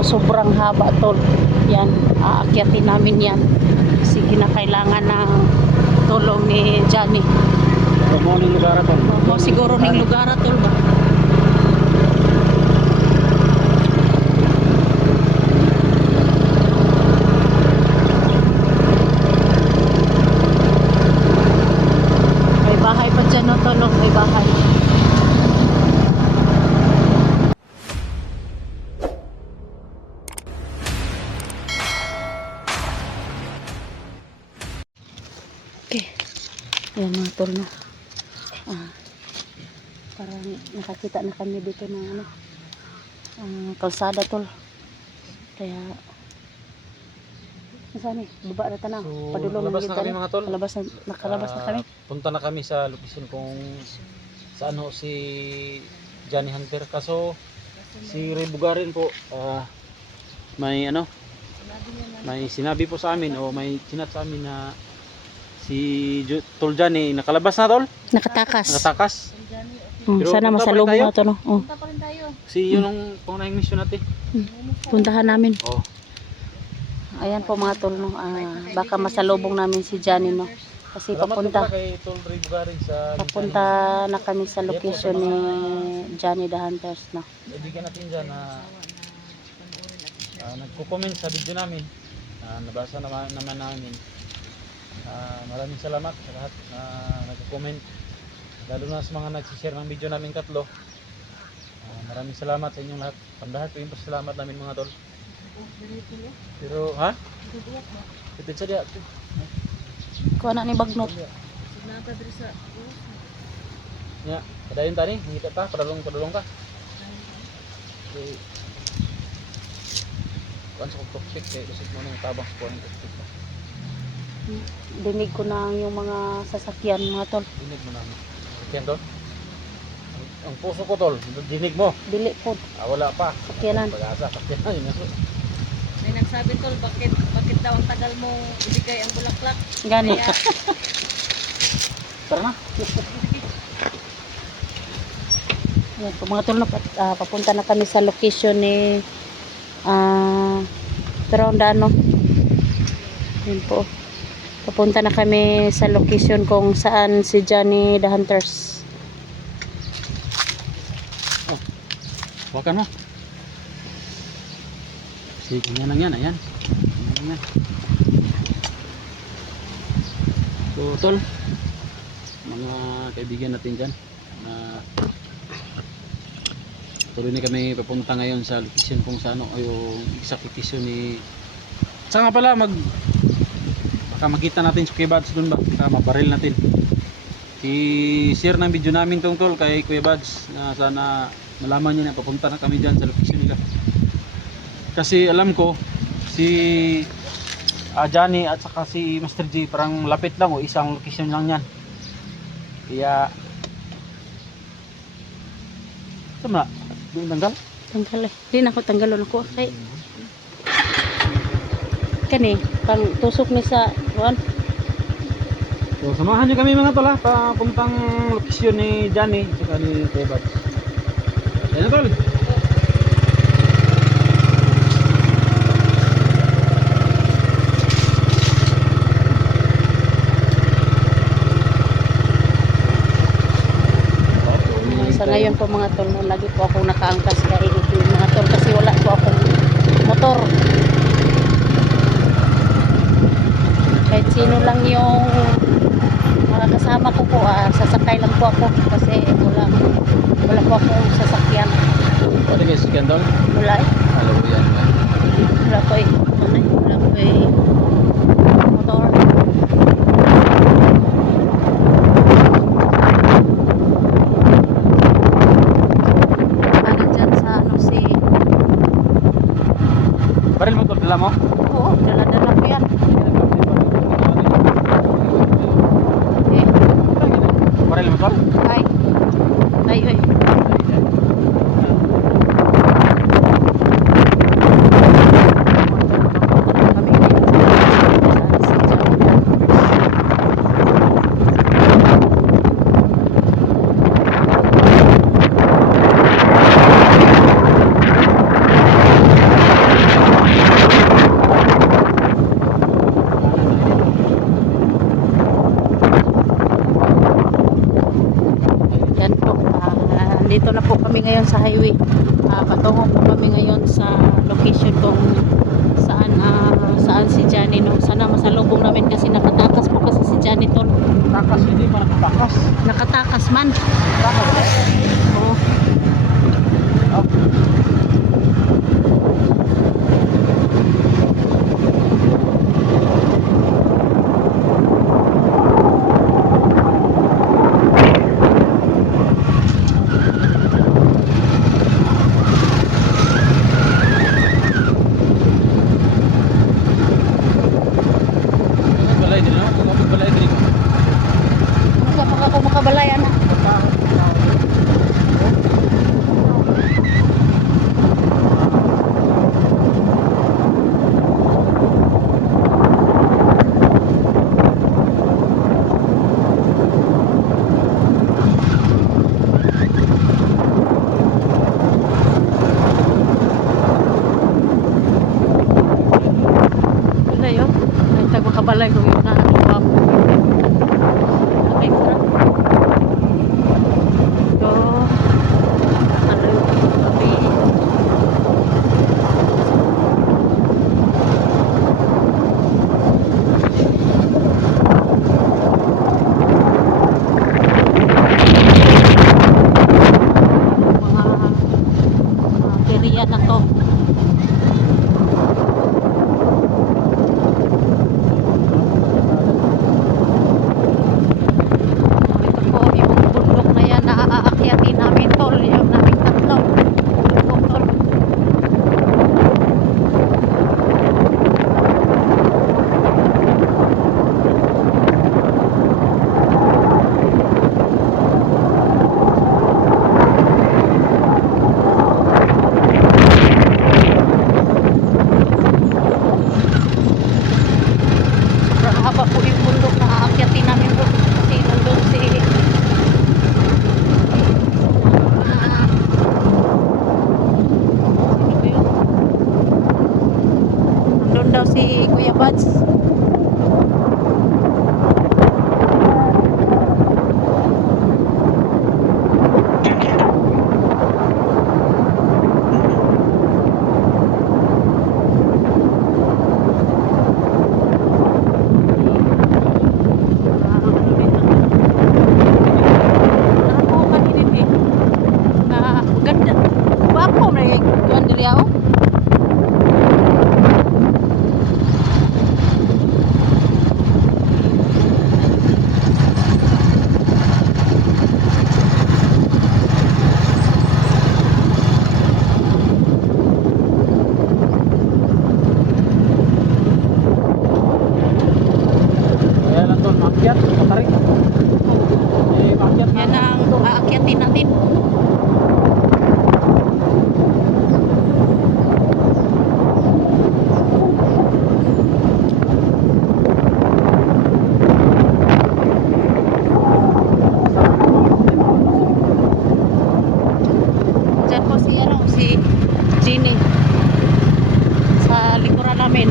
pero sobrang haba tol. Yan, aakyatin namin yan. Kasi kinakailangan ng tulong ni Johnny. Mo ning lugar ato. Mo siguro ning lugar tol ba? May bahay pa dyan no tol, may bahay. Okay. Ayan mga tol no. Parang nakakita na kami dito ng ano, kalsada tol. Kaya saan baba na tanang. So, Padulong nakalabas na kami mga tol. Nakalabas na kami. Punta na kami sa location kung sa ano si Johnny Hunter. Kaso si Ray Bugarin po may ano, may sinabi po sa amin o may chinat sa amin na si Tol Johnny nakalabas na tol? Nakatakas. Pero Sana masalubong na to no. Punta pa rin tayo. Si yun ang pangunahing mission natin. Puntahan namin. Oh. Ayan po mga tol no. Baka masalubong namin si Johnny no. Kasi Salamat papunta po kay Tol Ray Bugarin sa papunta na kami sa location ni Johnny the Hunters no. Kaibigan natin dyan na nagko-comment sa video namin. Nabasa naman namin. Maraming salamat sa lahat na nagko-comment. Lalo na sa mga nagsishare ng video namin tatlo. Maraming salamat sa inyong lahat. Pandahat po yung pasalamat namin mga tol. Pero ha? Ito sa diya. Kuha na ni bagnot. Signata diri sa Ya, padayon tani, ngita ta, padulong ka. Okay. Kuan sa topic kay lusig mo nang tabang sa kuan topic. Dinig ko na yung mga sasakyan mga tol. Dinig mo namin. Yan tol. Ang puso ko tol, dinig mo. Dili po. Wala pa. Sakyanan. Pag-asa, sakyanan yun. may nagsabi tol bakit daw ang tagal mo ibigay ang bulaklak. Gani. Kaya Tara na. Yan po mga tol no, papunta na kami sa location ni Perondano. Yan po. Papunta na kami sa location kung saan si Johnny the Hunters. Wakan mo. Sige, ganyan lang yan. Ayan. Ganyan lang yan. So, tol. Mga kaibigan natin dyan. Tuloy na kami papunta ngayon sa location kung saan o yung exact location ni... Saan nga pala baka makita natin sa Kuya Bads dun ba? Baka mabaril natin. I-share ng video namin tong tol kay Kuya Bads na sana malaman niya na papunta na kami dyan sa location nila. Kasi alam ko si Johnny at saka si Master J parang lapit lang o isang location lang yan. Kaya tama, doon tanggal? Tanggal eh. Hindi na ako tanggalon ako. Kay kani pang tusok ni sa kuan. So samahan niyo kami mga tol ha, papuntang location ni Johnny at saka ni Kuya Bads. Ayan na tol. Sa ngayon po mga tol, no, lagi po akong nakaangkas dahil ito yung mga tol kasi wala po akong motor. Kahit sino lang yung mga kasama ko po, sasakay lang po ako kasi wala po akong sasakyan. Ano guys, chicken tol? Wala eh. Hello yan. Wala po eh. Wala po eh. Motor. Baril mo tol, dala mo? Oo, dala-dala ko yan. Eh, Baril mo tol? ay. Ay, ay. sa highway. Patungo po kami ngayon sa location kung saan si Johnny, no. Sana masalubong namin kasi nakatakas po kasi si Johnny tol. Takas, hindi pa nakatakas. Nakatakas man. Takas ba? Oo. Oh. Balay din, no? Balay din. Baka ako makabalayan na. Wala yun. Nagtag makabalay ko yun na. Okay ka. So, ano yung kami. Mga periya na to. Ito po yung bundok na yan na aakyatin namin tol, yung naming tatlo. Ito po, tol. Sobrang haba po yung bundok na aakyatin namin po kasi nandun si sino ba yun? Nandun daw si Kuya Bads. Ganda. Bapo na yung tuwan diri ako. Kaya lang doon, makyat, matarik. Eh, makyat na. Yan ang aakyatin natin. Diyan po si Jenny sa likuran namin.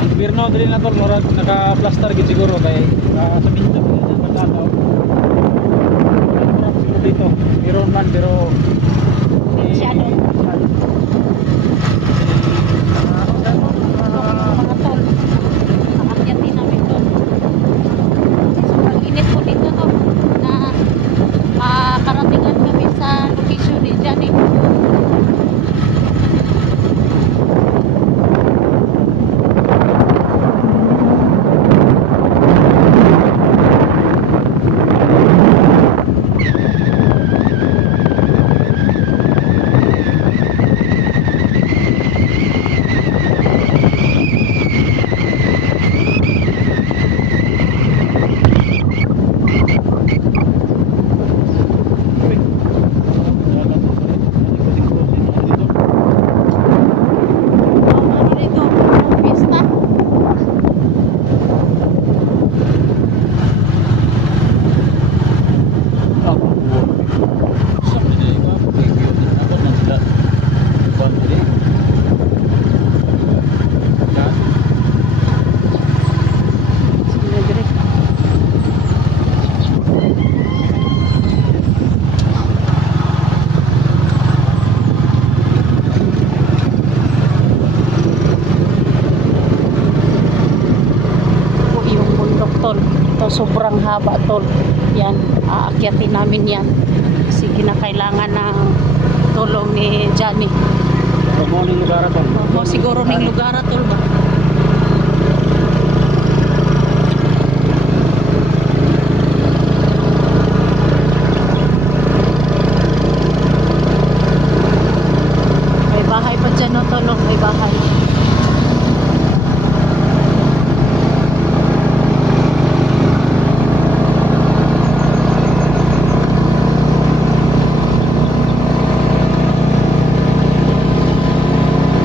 Ang gobyerno dili na tol, murag naka-plaster gid siguro kay sa minta ko sa pagkato. Siguro dito, meron man pero Masyado. Mga tol. Aakyatin namin doon. Kasi sobrang init po dito to na makaratingan kami sa location ni Johnny. mahaba tol. Yan, aakyatin namin yan. Kasi kinakailangan ng tulong ni Johnny. Mo ni lugar to. Mo siguro ning lugar tol ba? May bahay pa dyan no tol, may bahay.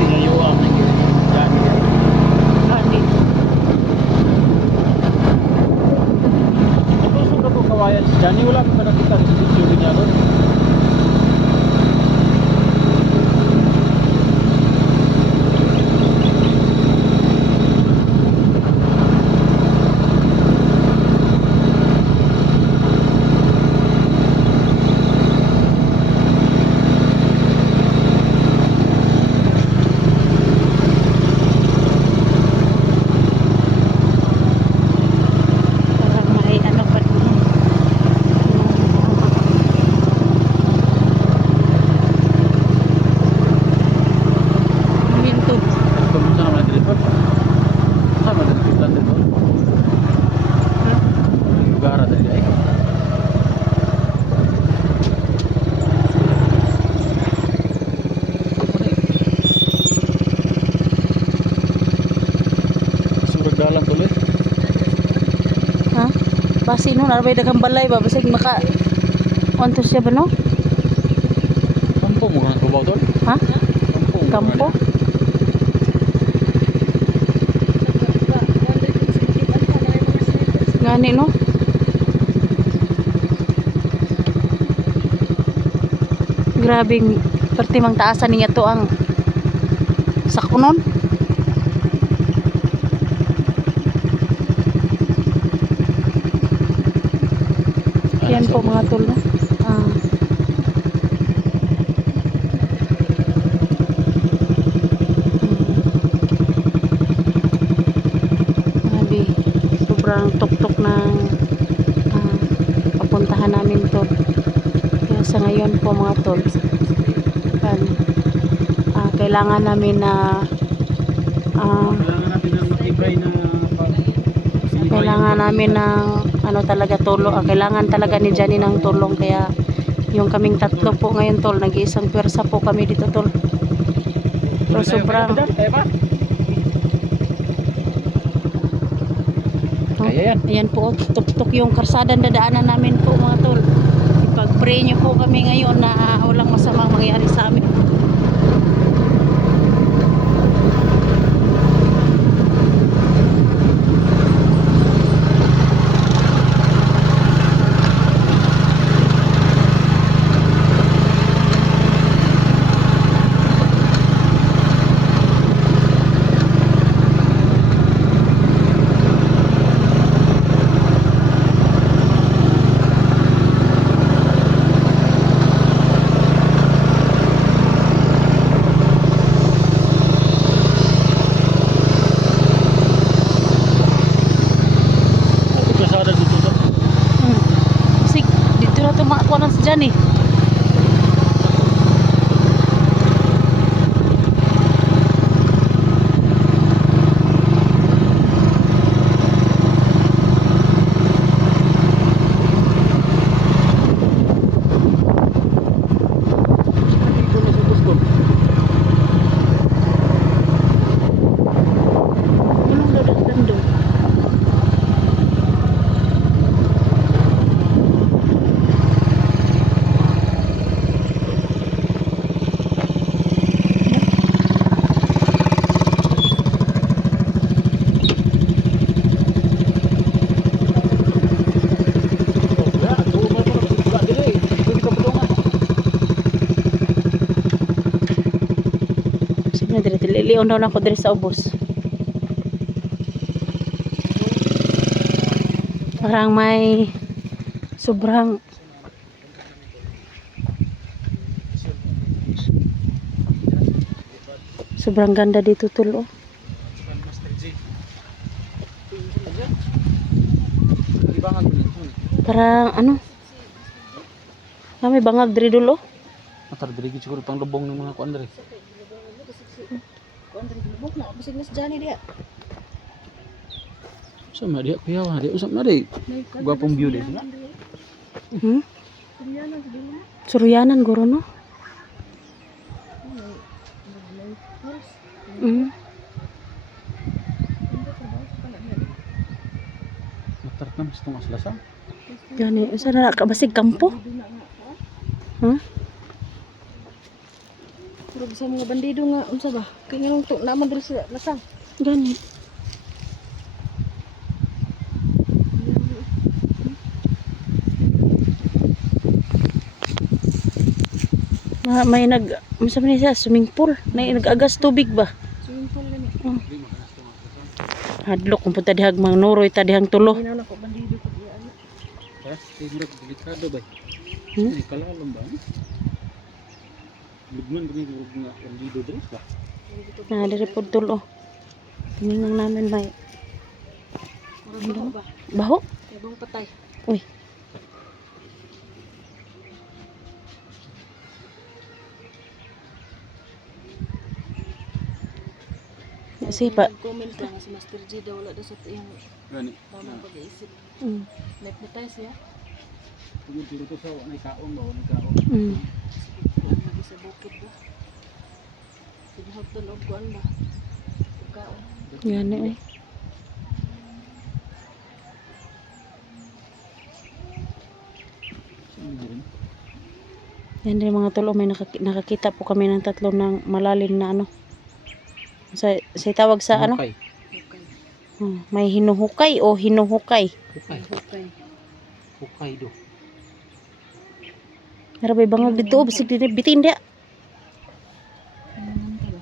Tinayuan ng Johnny. Ani. Ito sa ko kawayan si Johnny, wala ko nakita sa video niya doon. Parang may ano pa dun. Ano yun to? Kumunta naman ang telepon. Sama din ang plan dito. Lugar dali ay. Surag dalan tuloy. Ha? Basi no, narbay daghang balay ba? Basig maka... Kwanto siya ba no? Kampo mo kan kubaw tol. Ha? Kampo. Kampo? Gani no? Grabing pertimang taasan niya to ang sakunon. Yan po mga tol no? Grabe, sobrang tuktok ng papuntahan namin tol. Kaya sa ngayon po mga tol, kailangan namin na Kailangan natin ng matibay na kailangan namin ng ano talaga tulong, kailangan talaga ni Johnny ng tulong, kaya yung kaming tatlo po ngayon tol, nag-iisang pwersa po kami dito tol. So sobrang Kaya yan. ayan po, tuktok yung karsadang dadaanan namin po mga tol. Ipag-pray nyo po kami ngayon na walang masamang mangyari sa amin. Kasada dito to. Kasi dito na tumakwa na si Johnny. Dito na sa gusto. Anong dadaan doon? Sige na dito, lilion daw na ako dito sa ubos. Parang may sobrang ganda dito tol oh. Libangan ko dito. Parang ano? Kami bangag diri dulo. Matar diri gid siguro pang lubong ng mga kuan diri. Kuan diri lubog na bisig na si Johnny dia. Sa madi kuya wa, di usap na di. Gwapong view di sila. Hmm? Suryanan guro no? Mm. Matar na mas tungas lasang. Gani, usa na kabasig kampo. Huh? Pero bisa mga bandido nga unsa ba? Kay nganong to naman diri sila lasang. Gani. May masama ni siya, swimming pool. Nag-agas tubig ba? Swimming pool gani. Di makanas tungas lasang. Hadlok kung punta dihag mang nuroy ta dihang tulo. Ginaw na ko bandido ko diya. Ha? Timur delikado ba? Hmm? Di kalalom ba? Lugman kami durog nga bandido diri ba? Na diri pod tulo. Tingnan namin may Mura ba? baho. Yabang patay. Uy. Kasi pa. Comment lang si Master G daw wala daw sa iyang Gani. tamang pag-iisip. Mm. Hypnotize siya. Tungod dito to sa nay kaon ba, nay kaon. Mm. Lagi sa bukid ba? Sinahagdan og kuan ba? Pagkaon. Gani eh. Yan din mga tulo, may nakakita po kami ng tatlo ng malalim na ano. Sa tawag sa ano? Okay. Okay. May hinuhukay o hinuhukay. Okay. Okay. Okay do. Narabay bangag dito, bisig din bitin dia. Ano naman ba?